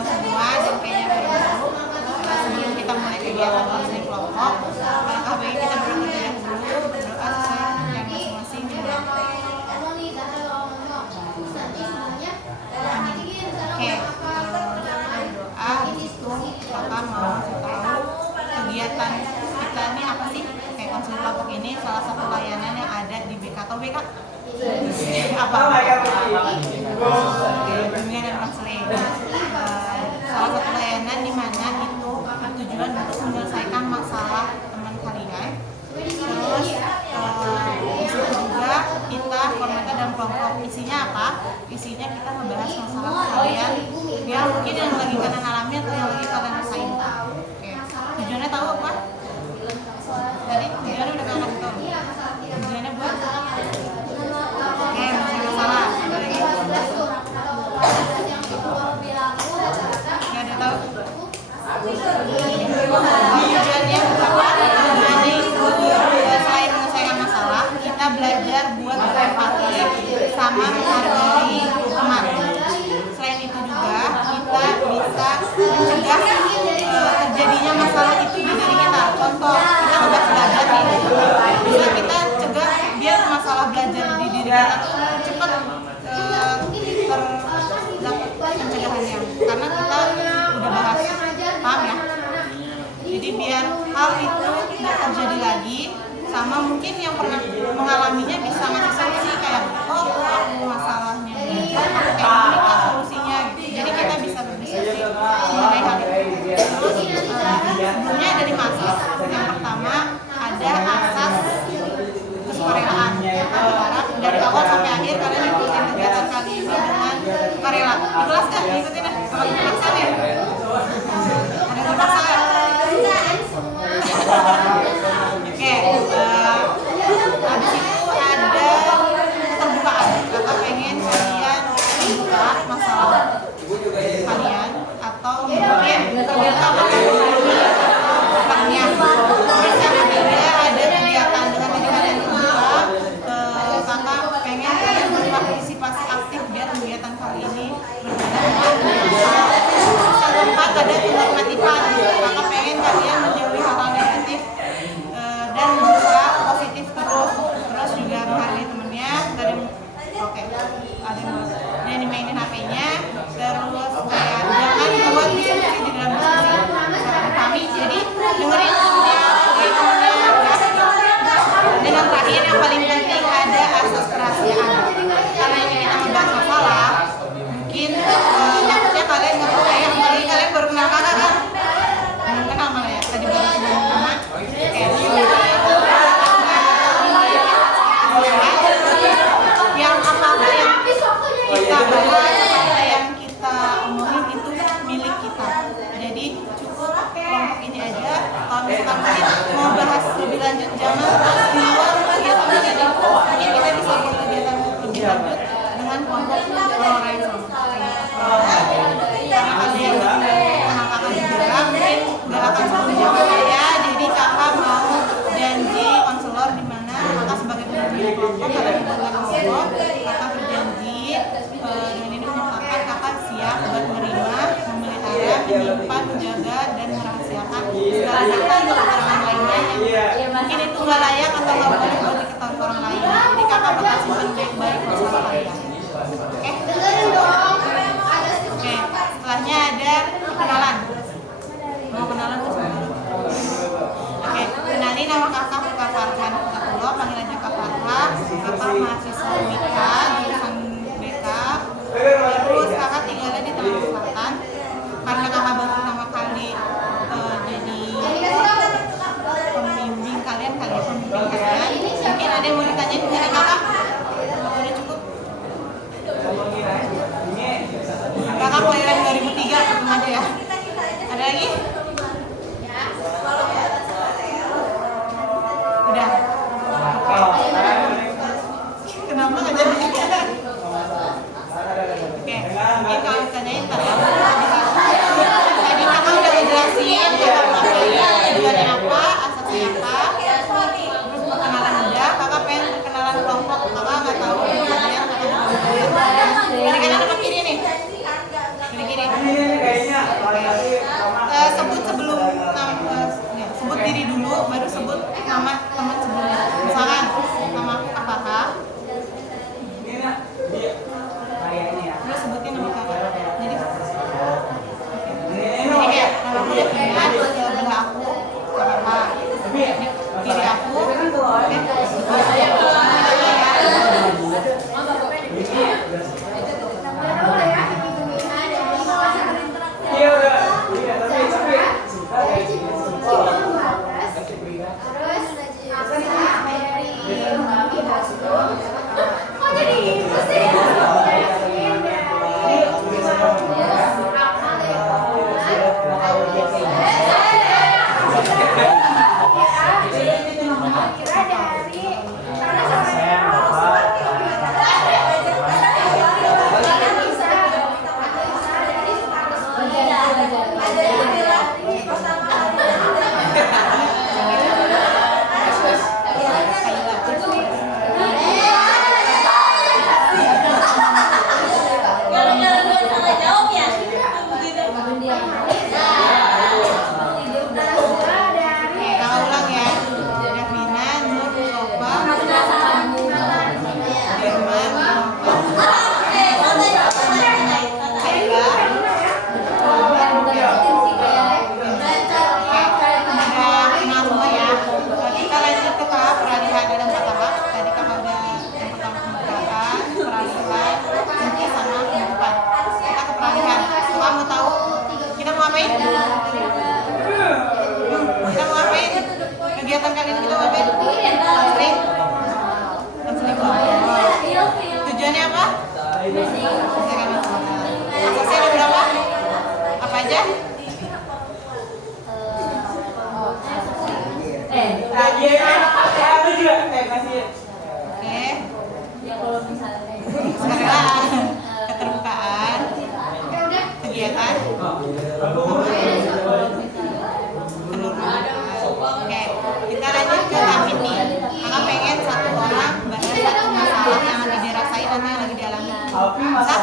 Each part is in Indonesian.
kenal semua dan kayaknya baru-baru. Sebelum kita mulai kegiatan konseling kelompok, langkah baiknya kita berdoa terlebih dahulu, berdoa sesuai yang masing-masing dimulai. Oke, berdoa di situ kakak mau tahu kegiatan kita ini apa sih? Kayak konseling kelompok ini salah satu layanan yang ada di BK atau BK? Apa? Bimbingan dan konseling. Salah satu layanan di mana itu bertujuan untuk menyelesaikan masalah teman kalian. Terus di situ juga kita komunitas dan kelompok. Isinya apa? Isinya kita membahas masalah kalian yang mungkin yang lagi kalian alami atau yang lagi kalian rasain. Oke. Tujuannya tahu apa? Tadi tujuannya udah kalian tahu. Tujuannya buat masalah. Nggak ada tahu? Tujuannya apa? Tujuannya itu selain menyelesaikan masalah, kita belajar buat empati sama menghargai teman. Selain itu juga kita bisa mencegah terjadinya masalah itu di diri kita. Contoh, kita udah belajar nih, bisa kita cegah biar masalah belajar di diri kita tuh cepat terdapat pencegahannya, karena kita udah bahas, paham ya? Jadi biar hal itu tidak terjadi lagi, sama mungkin yang pernah mengalaminya bisa ngasih solusi kayak, oh aku masalahnya kayak gini kan solusinya gitu. Jadi kita bisa berdiskusi mengenai hal itu. Terus sebelumnya ada 5 asas. Yang pertama ada asas kesukarelaan. Kita berharap dari awal sampai akhir kalian ikutin kegiatan kali ini dengan sukarela. Ikhlas gak? Ikutin ya? Kalau ikhlasan ya? Ada yang terpaksa gak? Oke, habis itu ada keterbukaan. Kakak pengen kalian buka masalah kalian atau mungkin terbuka atau perannya. Terus yang ketiga ada kegiatan dengan diri kalian terbuka. Kakak pengen kalian berpartisipasi aktif biar kegiatan kali ini berjalan. Yang keempat ada normatifan. Kakak pengen kalian menjauhi hal-hal negatif dan berusaha positif terus juga menghargai temennya. Oke, ada yang dimainin HP-nya, terus kayak jangan buat diskusi di dalam diskusi kami. Jadi dengerin temennya, dan yang terakhir yang paling penting ada asas kerahasiaan. Karena ini kita membahas masalah, mungkin takutnya kalian nggak percaya, apalagi kalian baru kenal kakak kan? Belum kenal malah ya, tadi baru sebelum nama. Yang apa-apa yang kita bahas, yang kita omongin itu milik kita. Jadi cukup kelompok ini aja. Kalau misalkan mungkin mau bahas lebih lanjut, jangan bahas di luar kegiatan ini. Mungkin kita bisa buat kegiatan lebih lanjut dengan kelompok orang-orang yang sama. Karena kalian kenal kakak juga, mungkin nggak akan selalu jawab saya. Jadi kakak mau janji konselor di mana kakak sebagai pemimpin kelompok, kakak dibuat kelompok, kakak berjanji dengan ini mengatakan kakak siap buat menerima, memelihara, menyimpan, menjaga dan merahasiakan segala data atau keterangan lainnya yang mungkin itu nggak layak atau nggak boleh buat diketahui orang lain. Jadi kakak bakal simpan baik-baik masalah kalian. Oke, setelahnya ada kenalan. Mau kenalan tuh sebentar. Oke, kenalin nama kakak Farhan Fatullah, panggil aja Kak Farhan. Kakak mahasiswa Mika, jurusan BK. Terus kakak tinggalnya di Tangerang Selatan. Karena kakak baru pertama kali jadi pembimbing kalian, mungkin ada yang mau ditanyain dari kakak? Udah cukup? Kakak kelahiran 2003, tenang aja ya. Ada lagi? Udah. Kenapa nggak jadi? Oke, mungkin kalau ditanyain tadi kakak udah ngejelasin kakak ngapain, tujuannya apa, asasnya apa, terus perkenalan udah. Kakak pengen perkenalan kelompok, kakak nggak tahu kalian kakak belum. Kiri kanan apa kiri nih? Kiri. ngapain? Kita mau ngapain? Kegiatan kali ini kita mau ngapain? Konseling. Konseling kelompok. Tujuannya apa? Aksesnya ada berapa? Apa aja? Oke. Sekarang keterbukaan, kegiatan, oke, kita lanjut ke tahap ini. Kakak pengen satu orang bahas satu masalah yang lagi dirasain atau yang lagi dialami. Bisa?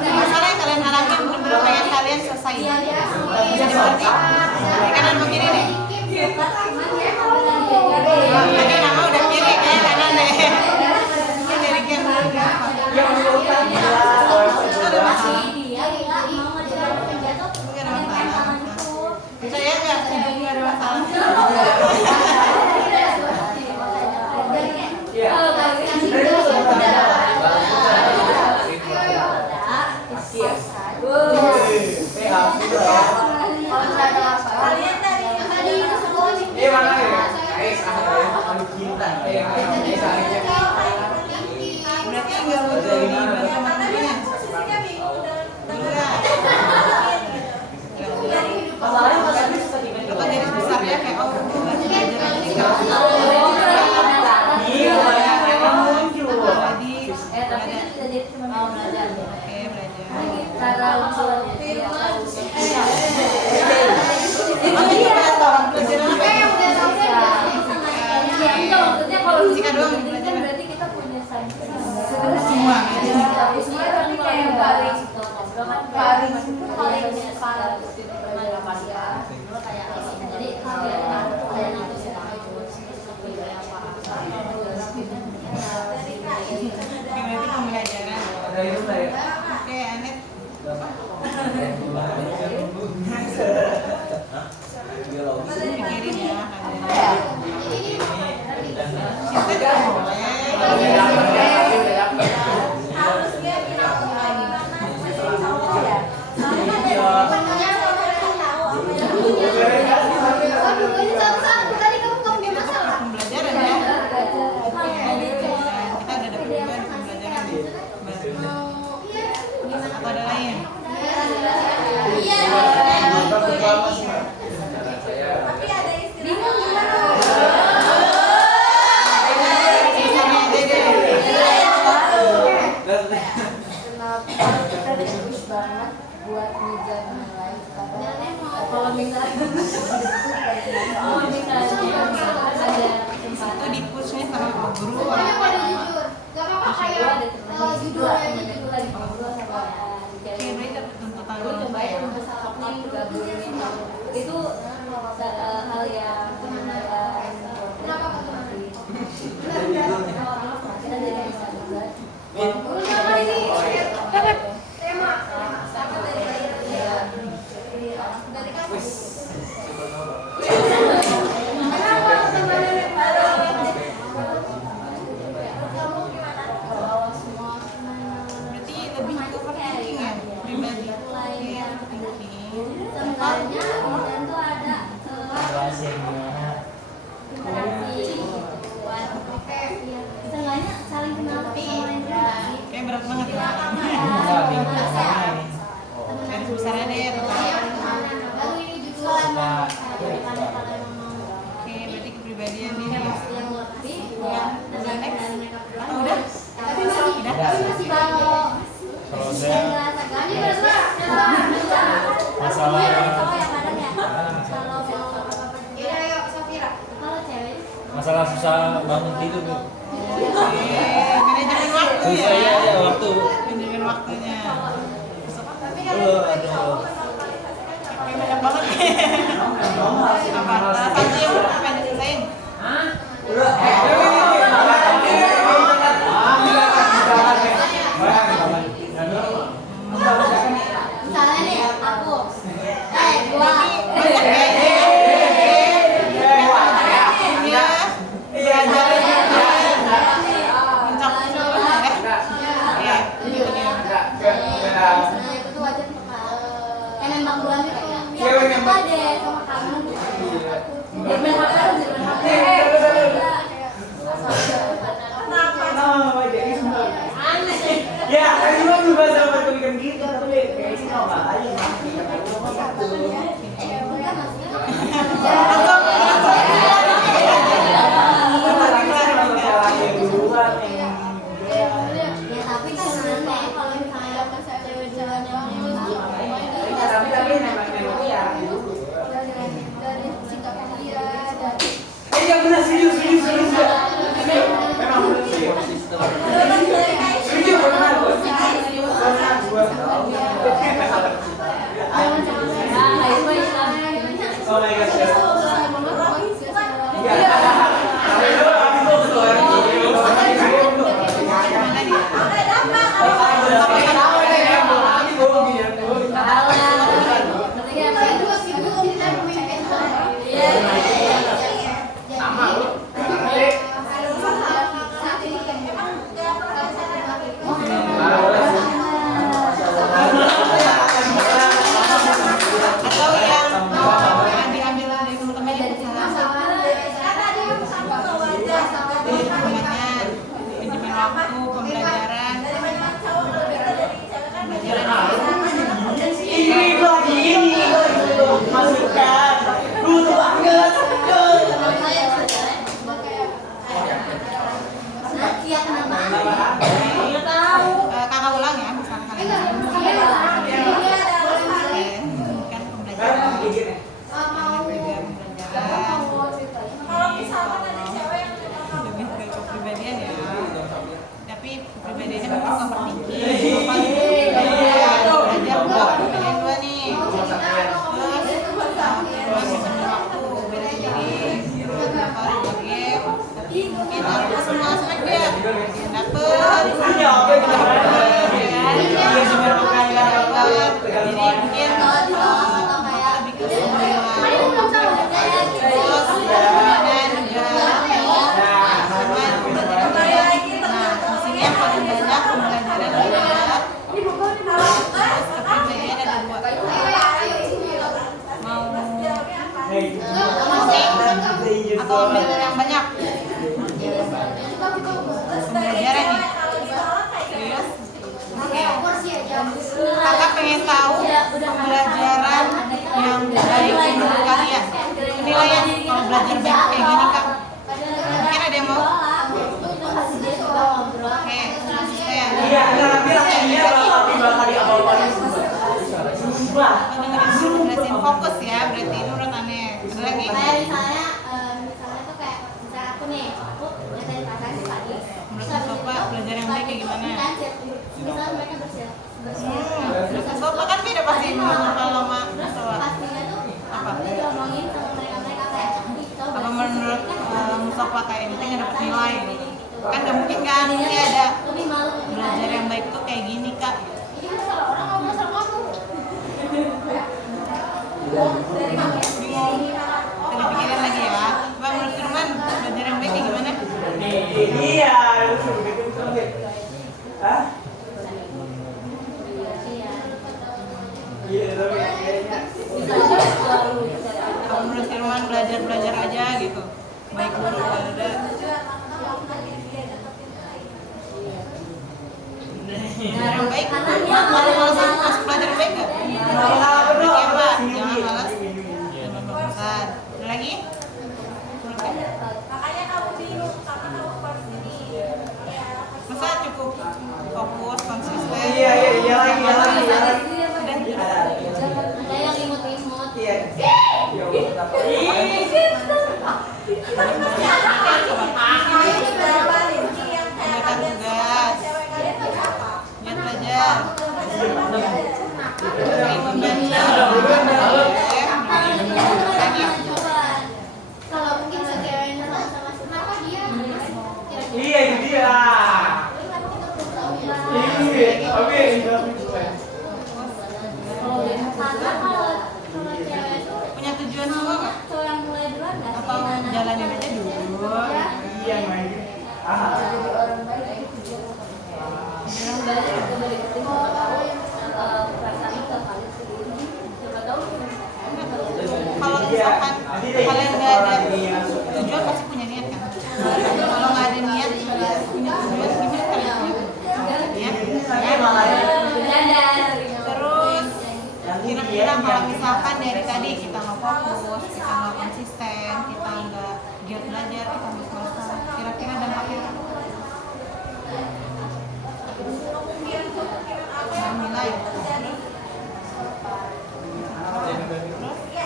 Masalah yang kalian alami yang benar-benar pengen kalian selesai. Bisa dimengerti? Ini kanan mau kiri nih. Tadi nama udah kiri, kayak kanan deh. Ini dari kiri berapa? Itu ada masalah. Mungkin ada masalah. Saya nggak, hidungnya ada masalah. Berarti nggak butuh dibantu sama temennya? Apa garis besarnya kayak belajar ini kalau fisika doang belajar berarti kita punya sains semua tapi kayak paling pembelajaran. Oke, Anet. Pikirin ya. Kita juga pembelajaran ya. Kita udah dapat juga pembelajaran nih. Apa ada lain? Itu di pushnya sama guru itu hal yang kayak berat banget ya. Garis besarnya deh. Oke, berarti kepribadian ini udah next. Udah? Masalah susah bangun tidur tuh. Manajemen waktu ya. Susah ya waktu. Manajemen waktunya. Aduh. Banyak banget. Apa? Salah satu yang pengen diselesain. misalnya nih aku gua Belajar juga sama bikin gitu tapi kayak sih nggak aja. Ya tapi kan aneh kalau misalnya cewek-cewek Tapi memang ya. dari sikap dia dari Yang benar serius. Memang benar serius. Serius benar. Oh my God. Atau yang diambil dari teman-teman yang salah dari temannya, pinjaman waktu, pembelajaran Ini masukkan. Butuh banget. kakak ulang ya misalkan kan pembelajaran lebih ke kepribadian ya, tapi kepribadiannya mungkin overthinking belajar kepribadian dua nih, terus pinjaman waktu bela diri kalau game tapi mungkin harus semua dia dapet jadi mungkin lebih ke semua terus dan nah musimnya yang paling banyak pembelajaran adalah terus kepribadian ada dua mau atau ambil yang banyak pembelajaran nih serius kakak pengen tahu pembelajaran yang baik menurut kalian penilaian kalau belajar baik kayak gini kak mungkin ada yang mau oke saya Iya, bilang dia bakal di awal-awalnya sumpah. jelasin fokus ya berarti menurut aneh ada lagi kayak misalnya tuh kayak misalnya aku nih aku ngatain kakak sih pagi menurut Sofa belajar yang baik kayak gimana misalnya mereka bersiap Sofa kan beda pasti menurut kalau sama terus Sofa pastinya tuh apa dia diomongin sama mereka kayak coba apa menurut Sofa kayak ini nggak dapet nilai kan nggak mungkin kan pasti ada lebih malu belajar yang baik tuh kayak gini kak ini kan salah orang ngomong sama kamu tadi pikirin lagi ya Bang menurut Firman belajar yang baik kayak gimana Iya, Hah? Iya, tapi kayaknya kalau menurut Firman belajar aja gitu baik buruk gak ada belajar yang baik kalau malas belajar baik gak? Berarti apa? Jangan malas jangan bosan ada lagi? Makanya kamu bingung karena kamu baru ini. Masa cukup fokus, konsisten? Iya. ada yang imut-imut Iya. Mengerjakan tugas, lihat belajar, sering membaca, lagi kalau mungkin sekiranya sama-sama kenapa dia Iya, itu dia. Iya, oke. karena kalau cewek itu punya tujuan semua nggak? cowok yang mulai duluan nggak sih? Atau jalanin aja dulu nilai.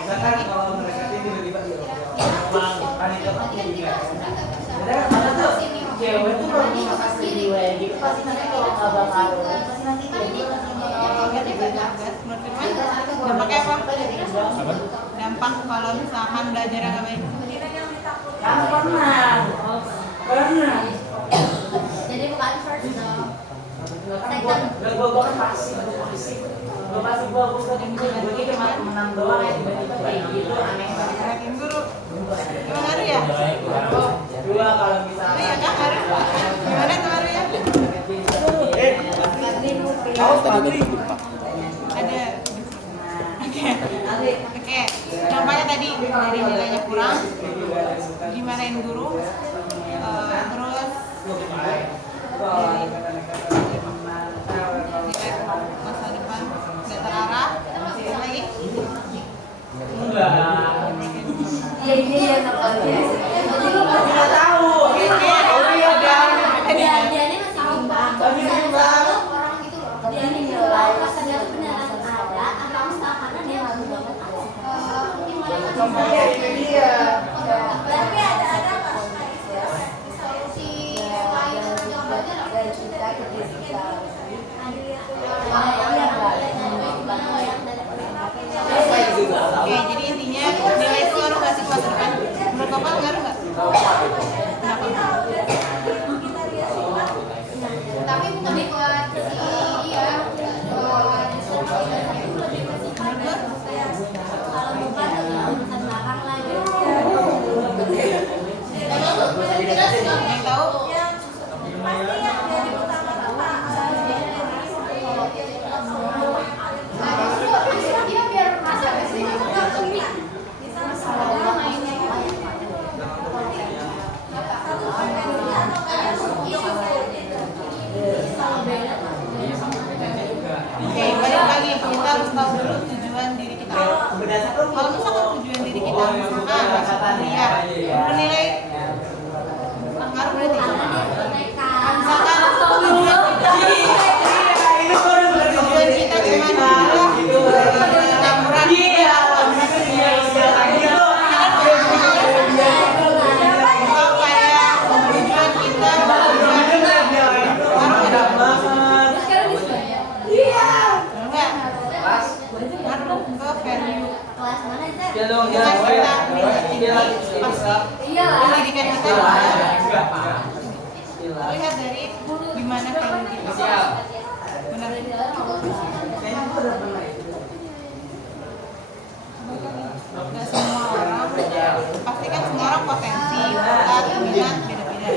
Misalkan kalau mereka tiba-tiba uang panitia ada tuh cewek tuh kalau mau kasih nilai gitu pasti nanti kalau nggak bakal pasti nanti dia Dampaknya apa? Dampak kalau misalkan belajar yang nggak baik. kan pernah Jadi bukan first dong. gue kan pasif gue cuma menang doang ya tiba-tiba kayak gitu aneh banget. Ngeliatin guru. Emang ngaruh ya? Dua kalau Oh misalnya iya kan ngaruh. Gimana tuh ngaruhnya? Ada. Oke. Dampaknya tadi dari nilainya kurang, dimarahin guru, terus dari masa depan nggak terarah, apa lagi? enggak Ya ini ya namanya. nggak tahu Dia ini masih bimbang. Orang itu loh. Dia ini nilai pas dia tuh beneran ada atau misalkan dia lalu banget Tapi ada nggak solusi lain untuk yang belajar? Oke, jadi intinya nilai itu ngaruh nggak sih ke masa depan? Menurut Bapak ngaruh nggak? Kenapa? tapi bukan buat si iya buat kalau bukan urusan belakang lah gitu. Yang tahu? Pasti yang jadi utama-tama Dia biar merasa sih Oke, balik lagi kita harus tahu dulu tujuan diri kita. Kalau misalkan tujuan diri kita misalkan masuk kuliah, bernilai ngaruh berarti. Misalkan tujuan kita cuma laporan kelas mana sih? Iya lah. pendidikan kita lihat dari gimana value kita. Benar. Nggak semua orang, pasti kan semua orang potensi, bakat, minat beda-beda.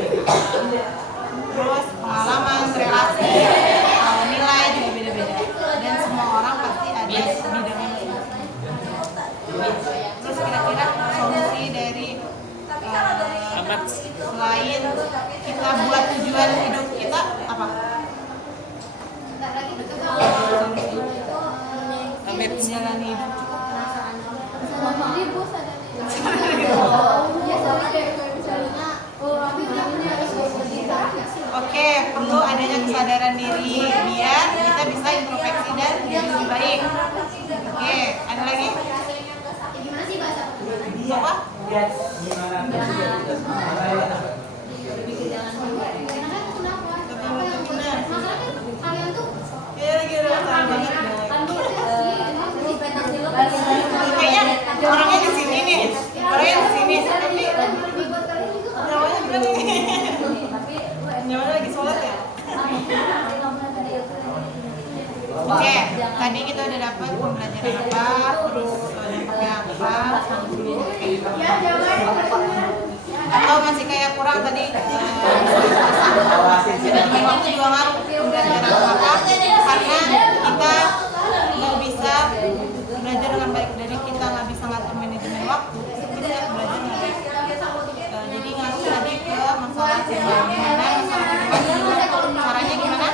Terus pengalaman, relasi, nilai juga beda-beda. Dan semua orang pasti ada bidangnya masing-masing. Terus kira-kira solusi dari selain kita buat tujuan hidup kita apa? Menjalani hidup cukup. Oke, perlu adanya kesadaran diri biar kita bisa introspeksi dan jadi lebih baik. Oke, ada lagi? Gimana sih bahasa? Apa? Kalian tuh Kira-kira salah banget. Kayaknya orangnya di sini nih, orangnya di sini, tapi nyawanya di mana nih? Nyawanya lagi sholat ya? Oke, tadi kita udah dapat pembelajaran apa, terus dampaknya apa, atau masih kayak kurang tadi. Dan waktu juga ngaruh pembelajaran apa, karena kita nggak bisa belajar dengan baik, dari kita nggak bisa ngatur manajemen waktu, kita belajar nggak baik. Jadi ngaruh tadi ke masalah gimana masalah caranya gimana?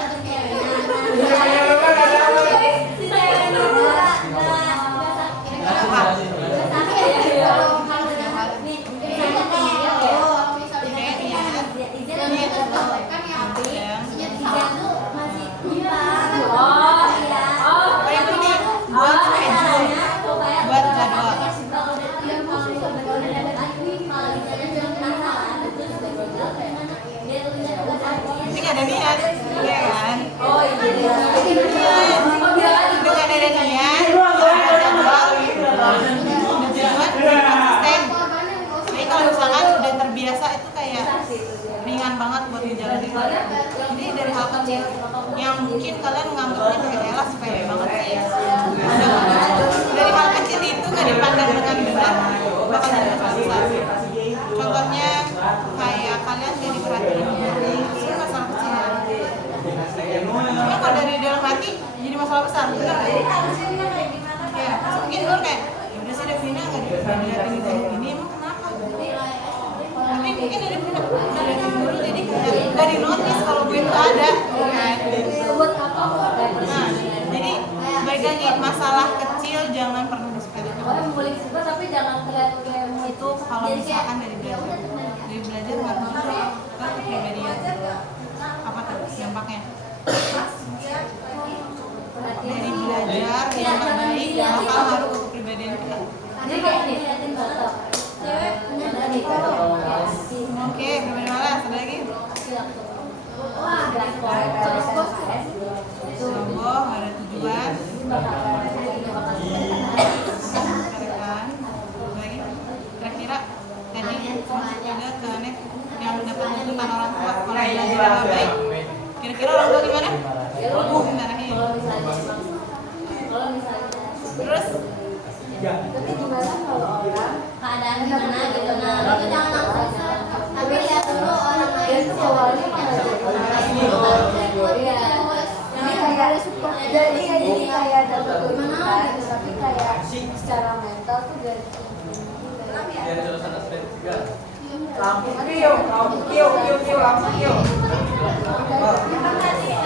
ada niat, ya kan? Oh iya. Dengan ada niat, ada jadwal, tujuan, konsisten. Jadi kalau misalkan sudah terbiasa itu kayak ringan banget buat menjalani. Jadi dari hal kecil yang mungkin kalian menganggapnya kayak elah sepele banget sih. Dari hal kecil itu nggak dipandang dengan benar bakal jadi masalah besar. Contohnya kayak kalian jadi perhatian itu masalah kecil. Cuma kalau dari dalam hati jadi masalah besar, benar nggak? Ya, mungkin dulu kayak ya udah sih Devina nggak dilihatin ini emang kenapa? Tapi mungkin dari Devina udah dari dulu jadi kayak nggak di notice kalau gue itu ada, kan? Nah, jadi baik lagi masalah kecil jangan pernah disepelekan. Tapi jangan kelihatan Itu kalau misalkan dari belajar ngaruh juga ke kepribadian. Apa tuh dampaknya? Dari belajar yang terbaik bakal ngaruh ke kepribadian kita. Jadi kayak ngeliatin foto. Oke, berbeda malas, ada lagi? Sombong, nggak ada tujuan. Katakan, lagi. Kira-kira tadi masuk juga ke net yang dapat tuntutan orang tua kalau belajar nggak baik. Kira-kira orang tua gimana? Dimarahin. Terus Tapi gimana kalau orang keadaan gimana gitu, nah itu jangan langsung, tapi lihat dulu orang lain tuh awalnya jadi kayak dapat tuntutan gitu, tapi kayak secara mental tuh dari Lampu kieu, lampu kieu, lampu kieu.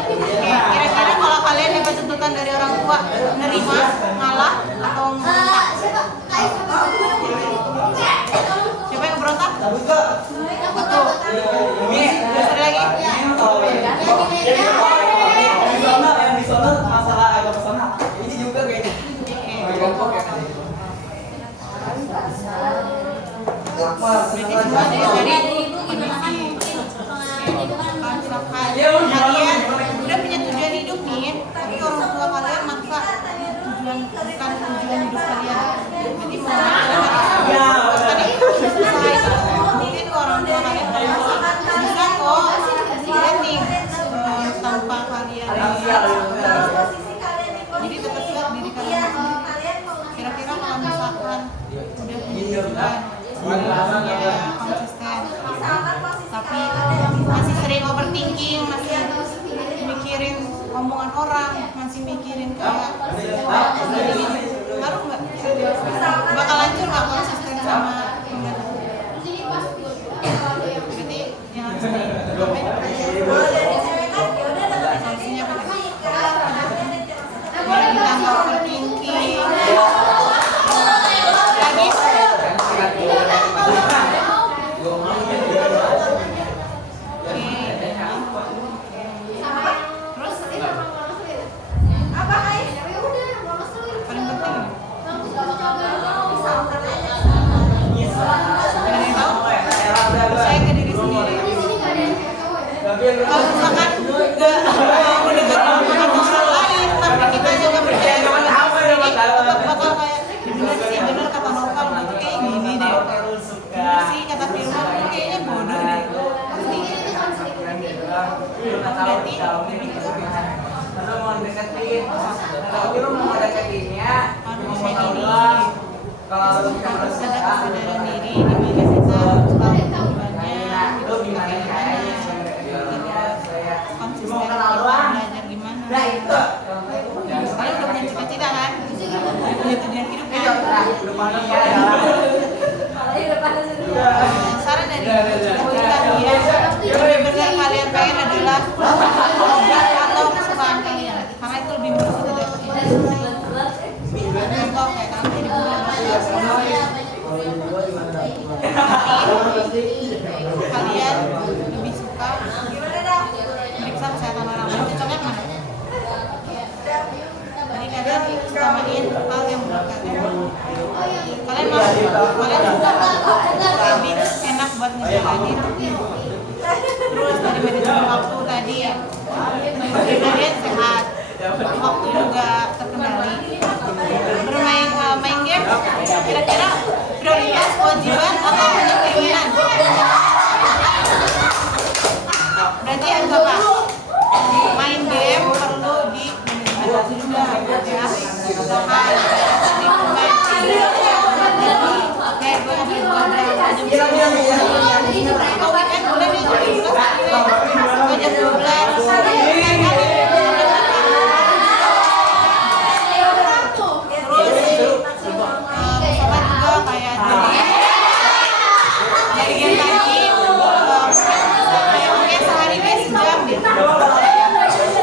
kira-kira kalau kalian dapat tuntutan dari orang tua, nerima, ngalah, atau memberontak? Siapa yang memberontak? Betul. Terus ada lagi? Yang di sana masalah agak personal. Ini juga kayaknya. Berarti semua dari kondisi. Kalau misalkan kalian udah punya tujuan hidup nih, tapi orang tua kalian maksa bukan tujuan hidup kalian. Jadi mau mungkin orang tua kalian bisa kok setting tanpa kalian. Jadi tetap lihat diri kalian sendiri. Kira-kira kalau misalkan udah punya tujuan, punya konsisten, tapi masih sering overthinking, masih mikirin omongan orang, masih mikirin kayak ngaruh nggak? Bakal lanjut nggak konsisten sama berarti jangan sedih. Solusinya apa? Biar kita nggak overthinking. Lagi? Saya ke diri sendiri. Kalau misalkan nggak mau mendekat atau orang lain, tapi kita juga percaya sama diri sendiri, tetap bakal kayak bener sih, bener kata Novel, itu kayak gini deh. Bener sih kata Firman, itu kayaknya bodoh deh. Pasti. Berarti lebih ke Kalau mau deketin, tapi lu mau deketinnya, manusia diri. kalau lu bisa Harus ada berusaha, kesadaran diri di mana kita tahu tujuannya, lu gimana caranya? terus konsisten belajar gimana. Nah itu. Kalian udah punya cita-cita kan? Punya tujuan hidup kan? Saran dari kita yang benar-benar kalian pengen adalah hobi atau kesukaan kalian, karena itu lebih murah itu daripada contoh kayak kamu jadi kalian lebih suka meriksa kesehatan orang lain, cocoknya mana? Jadi kalian utamain hal yang menurut kalian suka lebih enak buat ngejalanin. Terus dari manajemen waktu tadi Atau weekend boleh nih jam 11 atau jam 12. Terus sama juga kayak dari yang tadi oke sehari deh sejam gitu.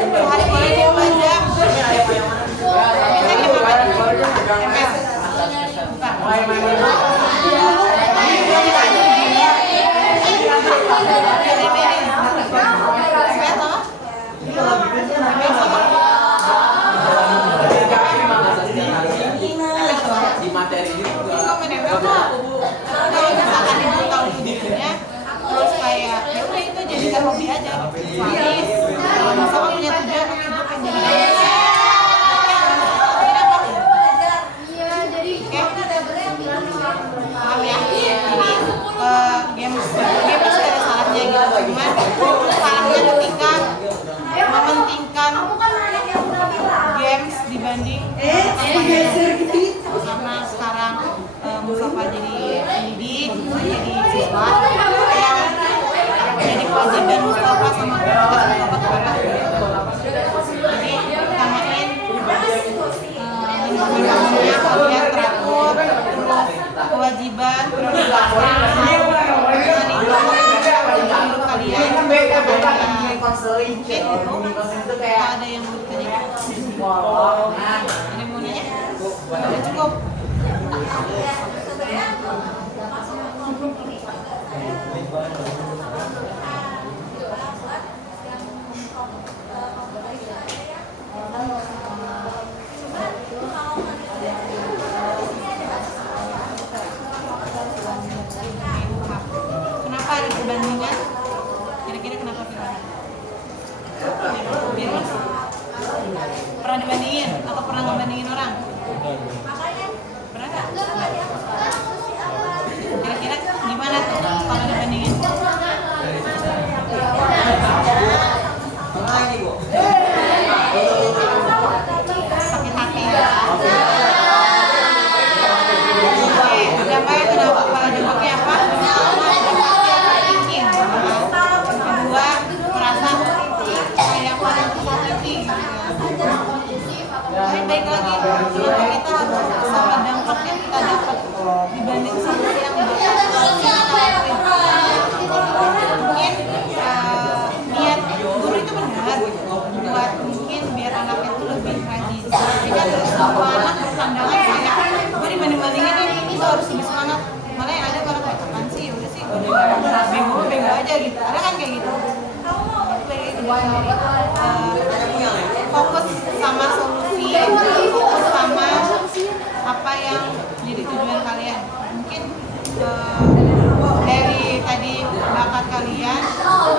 Sehari boleh 2 jam. Bisa game apa nih? ML? Bukan. Di materi juga. Kalau misalkan ibu tahu tujuannya, terus kayak ya udah itu jadikan hobi aja. Kecuali kalau misalkan punya tujuan, oke gue pengen jadi paham ya? Jadi game pasti ada salahnya gitu. Cuman salahnya ketika mementingkan games dibanding karena sekarang Mustafa jadi pendidik, jadi siswa yang jadi kewajiban Mustafa sama tugas Mustafa tuh apa? Jadi utamain lingkungannya kalian teratur, terus kewajiban prioritas hidup kalian. Mungkin gitu, ada yang mau ditanya? Ada yang mau nanya? Udah cukup. Kenapa ada perbandingan? Kira-kira kenapa perbandingan? Virus? Pernah dibandingin atau pernah ngebandingin orang? Pernah nggak? Kira-kira gimana tuh kalau dibandingin? Sakit hati ya? Oke, dampaknya kenapa? Dampaknya apa? Overthinking. Kedua, merasa kayak paling positif. Baik lagi, kenapa kita harus sama dampak yang kita dapat dibanding solusi yang kita lakuin. Mungkin niat guru itu benar buat mungkin biar anaknya itu lebih rajin. Jadi kan semua anak berpandangan kayak gue dibanding-bandingin nih, itu harus lebih semangat. Malah yang ada malah kayak apaan sih, udah sih bego aja gitu. Ada kan kayak gitu. Fokus sama solusi, fokus sama apa yang jadi tujuan kalian. Mungkin dari tadi bakat kalian,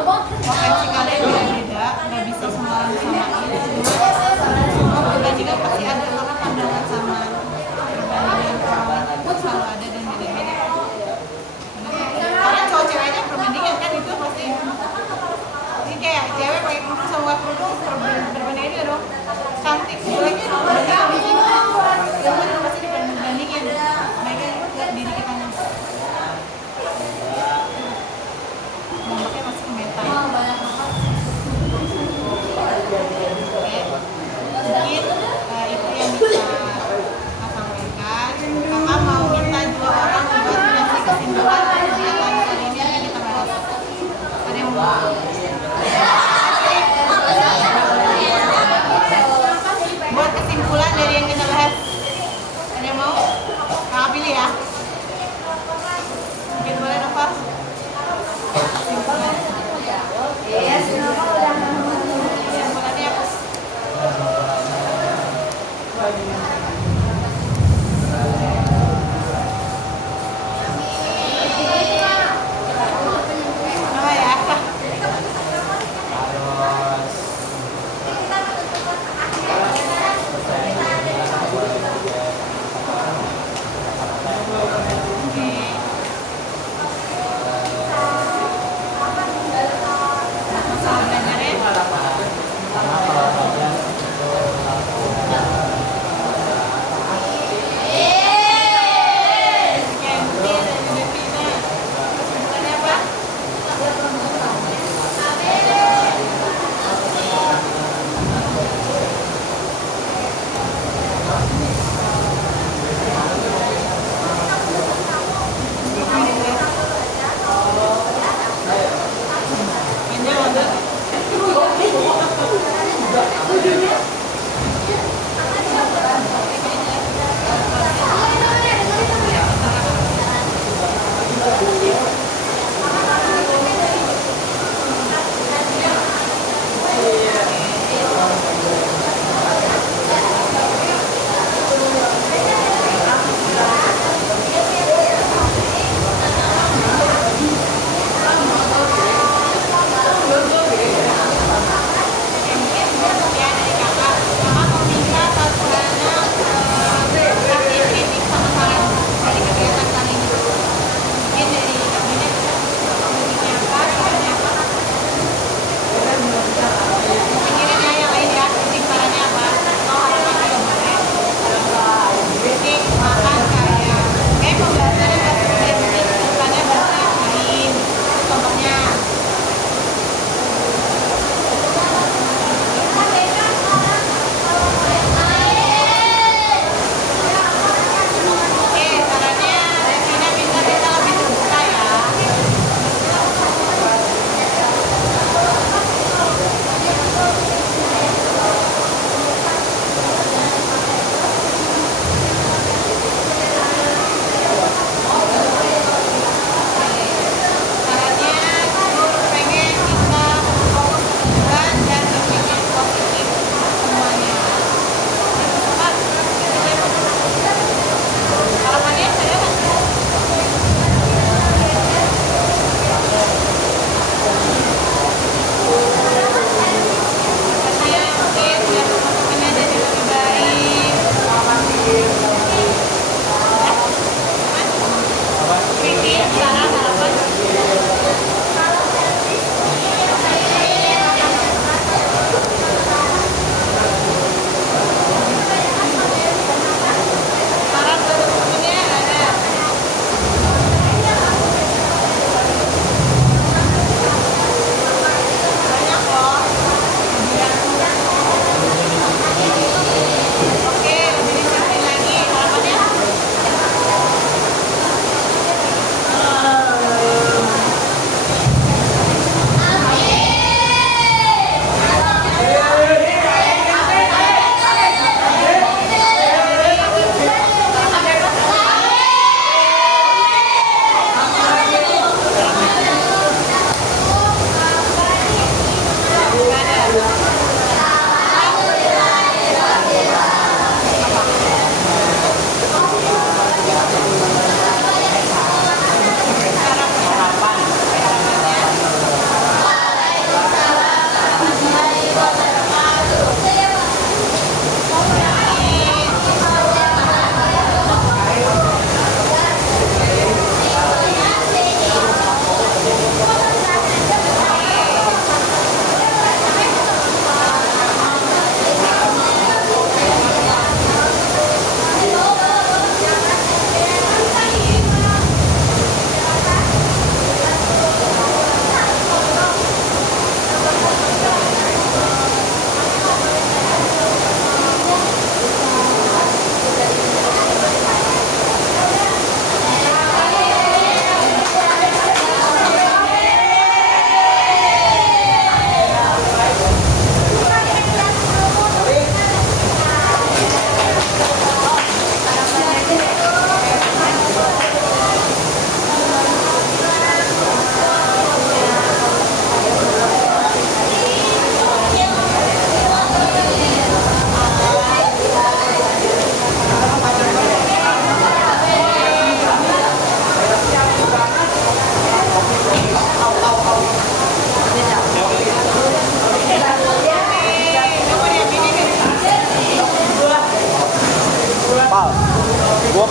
potensi kalian beda-beda, nggak bisa semua orang samain. Semua perbandingan pasti ada karena pandangan sama perbandingan orang itu selalu ada dan beda-beda. Karena cowok-ceweknya perbandingan kan itu pasti. Ini kayak cewek pakai kerudung sama kerudung perbandingan juga dong. Cantik jeleknya perbandingan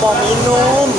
mau minum.